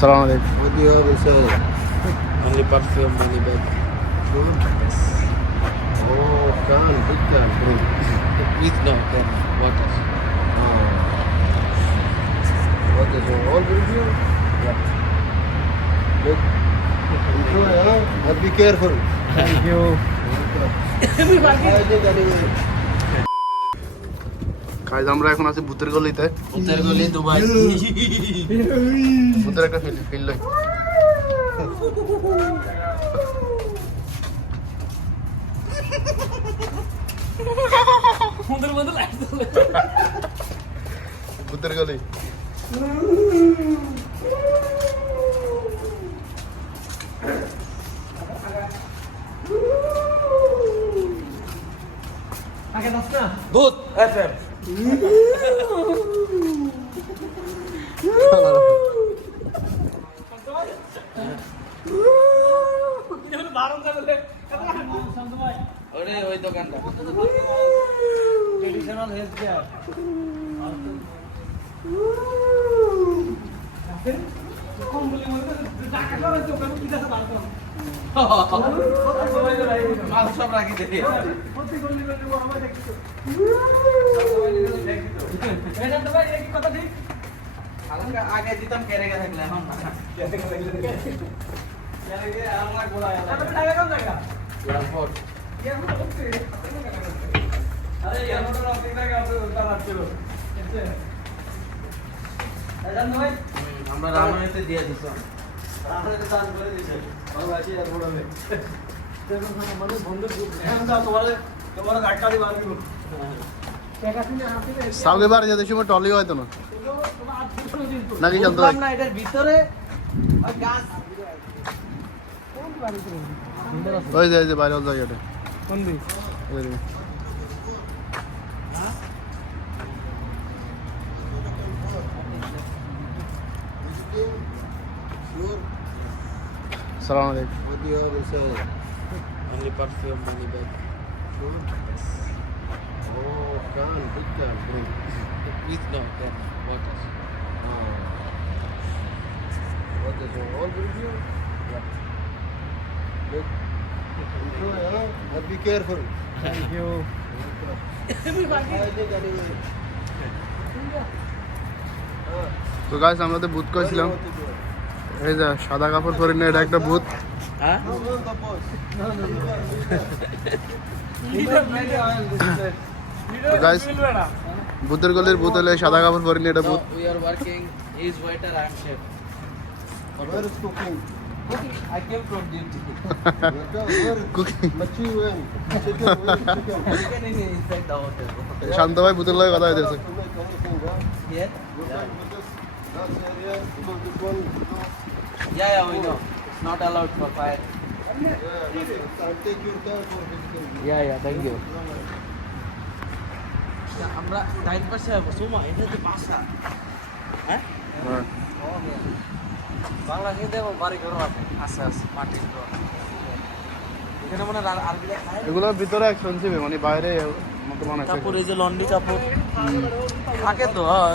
সালাম আলাইকুম What do you have inside? Only perfume, money bag. Food? Oh, can, big can, bro. With no, then water. Ah. What is it? All good here? Yeah. Good. Enjoy, huh? But be careful. Thank you I কাজ আমরা এখন আছি ভূতের গলিতে। উত্তর গলি Dubai. ভূতের একটা ফিল ফিল লই ভূতের গলি। দুধ এফএম। ওরে ওই দোকানটা। ট্রেডিশনাল হেলথ কেয়ার মাল সব রাখি দেখে আগে দিতাম কেড়ে গে থাকলে এখন না। এয়ারপোর্ট আমরা রামনাইতে দিয়ে দিতাম। সামনে বার যেতে সময় টলি হয়তো না? নাকি জানতো না এটার ভিতরে ওই গাছ। ওই যে ওই যে বাইরে জায়গাটা। কোন দিক. সালাম আলাইকুম। Oh, can, big can, bro. with no then water Ah. What is it? All good here? yeah Good. Enjoy, huh? But be careful. anyway. Ah. তো গাইস আমরা তো What to do? এই যে সাদা কাপড় পরে না এটা একটা ভূত হ্যাঁ No, no, the boss. No, no, তো গাইস ভূতের গলির ভূত হলে সাদা কাপড় পরে না এটা are working he is waiter i am chef Where is cooking? i came from duty Where is cooking is chicken? chicken is inside the hotel Shanto ভাই ভূতের লগে কথা হইতেছে To make anything, huh? Not allowed for fire yeah, yeah thank you আমরা time পাশে সোমা এটা তো বাসা হ্যাঁ হ্যাঁ। বাংলাদেশে দেখো বাড়ি ঘর আছে মাটির ঘর এখানে মনে হয় আরবি ভিতরে এক্সপেন্সিভ মানে বাইরে মতো মনে হয় কাপড় এই যে লন্ডি কাপড় থাকে তো হ্যাঁ